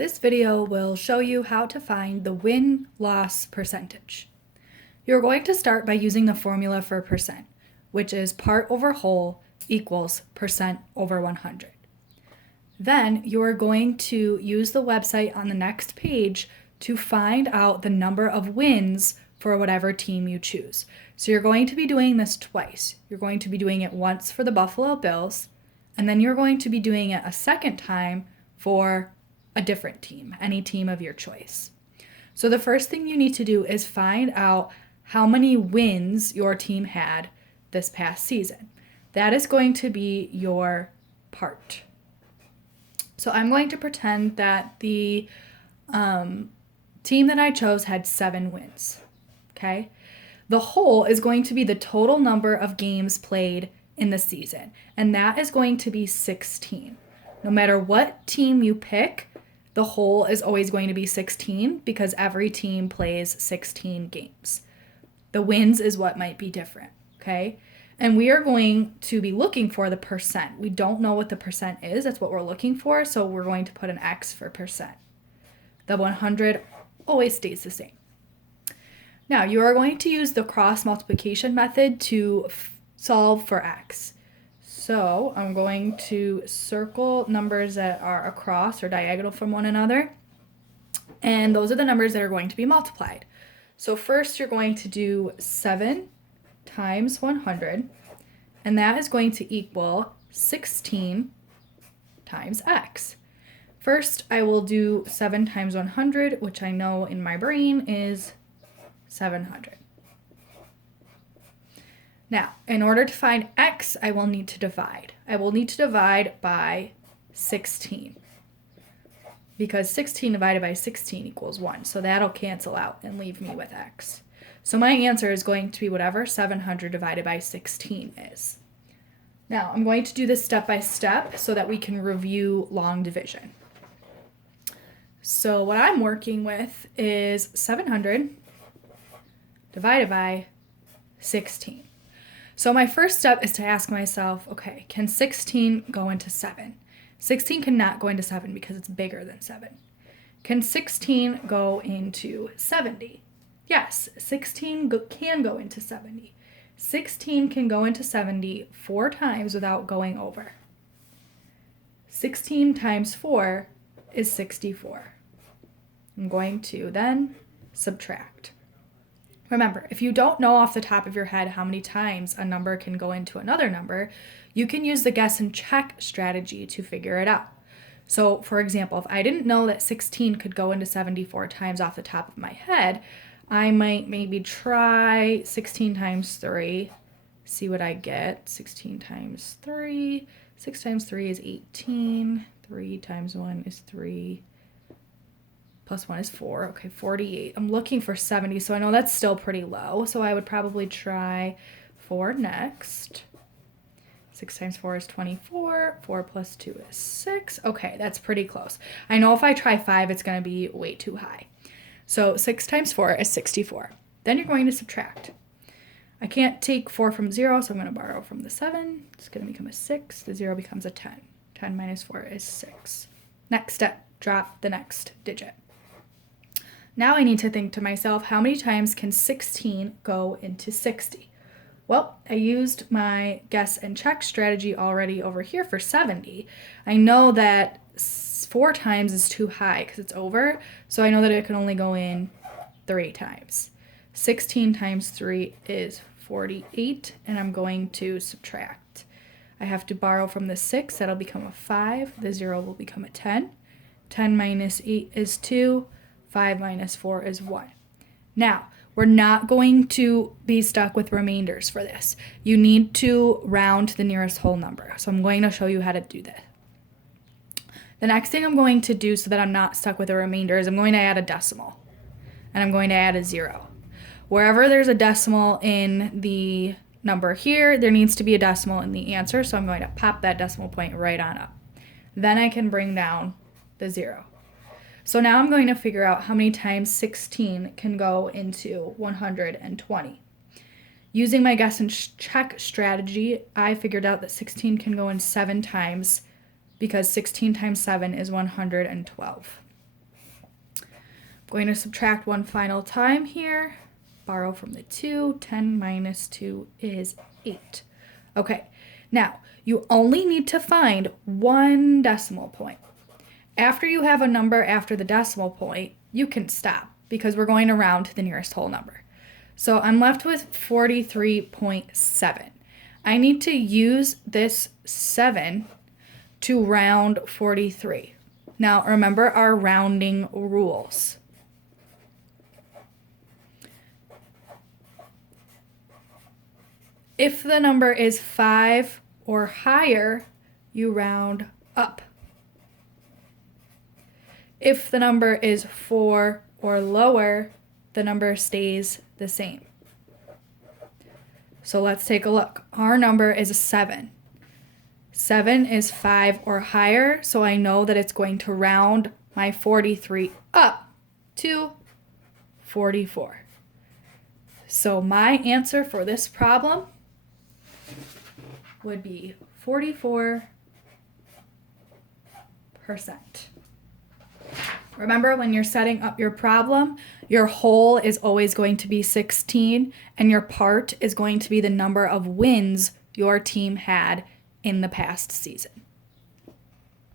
This video will show you how to find the win-loss percentage. You're going to start by using the formula for percent, which is part over whole equals percent over 100. Then you're going to use the website on the next page to find out the number of wins for whatever team you choose. So you're going to be doing this twice. You're going to be doing it once for the Buffalo Bills, and then you're going to be doing it a second time for a different team, any team of your choice. So the first thing you need to do is find out how many wins your team had this past season. That is going to be your part. So I'm going to pretend that the team that I chose had 7 wins, okay? The whole is going to be the total number of games played in the season, and that is going to be 16. No matter what team you pick, the whole is always going to be 16 because every team plays 16 games. The wins is what might be different, okay? And we are going to be looking for the percent. We don't know what the percent is. That's what we're looking for, so we're going to put an X for percent. The 100 always stays the same. Now, you are going to use the cross multiplication method to solve for X. So I'm going to circle numbers that are across or diagonal from one another. And those are the numbers that are going to be multiplied. So first you're going to do 7 times 100. And that is going to equal 16 times X. First, I will do 7 times 100, which I know in my brain is 700. Now, in order to find X, I will need to divide. I will need to divide by 16 because 16 divided by 16 equals 1. So that'll cancel out and leave me with X. So my answer is going to be whatever 700 divided by 16 is. Now, I'm going to do this step by step so that we can review long division. So what I'm working with is 700 divided by 16. So my first step is to ask myself, okay, can 16 go into 7? 16 cannot go into 7 because it's bigger than 7. Can 16 go into 70? Yes, 16 can go into 70. 16 can go into 70 4 times without going over. 16 times 4 is 64. I'm going to then subtract. Remember, if you don't know off the top of your head how many times a number can go into another number, you can use the guess and check strategy to figure it out. So, for example, if I didn't know that 16 could go into 74 times off the top of my head, I might maybe try 16 times 3, see what I get. 16 times 3, 6 times 3 is 18, 3 times 1 is 3. Plus 1 is 4. Okay, 48. I'm looking for 70, so I know that's still pretty low. So I would probably try 4 next. 6 times 4 is 24. 4 plus 2 is 6. Okay, that's pretty close. I know if I try 5, it's going to be way too high. So 6 times 4 is 64. Then you're going to subtract. I can't take 4 from 0, so I'm going to borrow from the 7. It's going to become a 6. The 0 becomes a 10. 10 minus 4 is 6. Next step, drop the next digit. Now I need to think to myself, how many times can 16 go into 60? Well, I used my guess and check strategy already over here for 70. I know that 4 times is too high because it's over, so I know that it can only go in 3 times. 16 times 3 is 48, and I'm going to subtract. I have to borrow from the 6, that'll become a 5. The 0 will become a 10. 10 minus 8 is 2. 5 minus 4 is 1. Now, we're not going to be stuck with remainders for this. You need to round to the nearest whole number. So I'm going to show you how to do that. The next thing I'm going to do so that I'm not stuck with a remainder is I'm going to add a decimal. And I'm going to add a 0. Wherever there's a decimal in the number here, there needs to be a decimal in the answer. So I'm going to pop that decimal point right on up. Then I can bring down the 0. So now I'm going to figure out how many times 16 can go into 120. Using my guess and check strategy, I figured out that 16 can go in 7 times because 16 times 7 is 112. Going to subtract one final time here. Borrow from the 2. 10 minus 2 is 8. Okay, now you only need to find one decimal point. After you have a number after the decimal point, you can stop because we're going to round to the nearest whole number. So I'm left with 43.7. I need to use this 7 to round 43. Now remember our rounding rules. If the number is 5 or higher, you round up. If the number is 4 or lower, the number stays the same. So let's take a look. Our number is 7. 7 is 5 or higher, so I know that it's going to round my 43 up to 44. So my answer for this problem would be 44%. Remember, when you're setting up your problem, your whole is always going to be 16, and your part is going to be the number of wins your team had in the past season.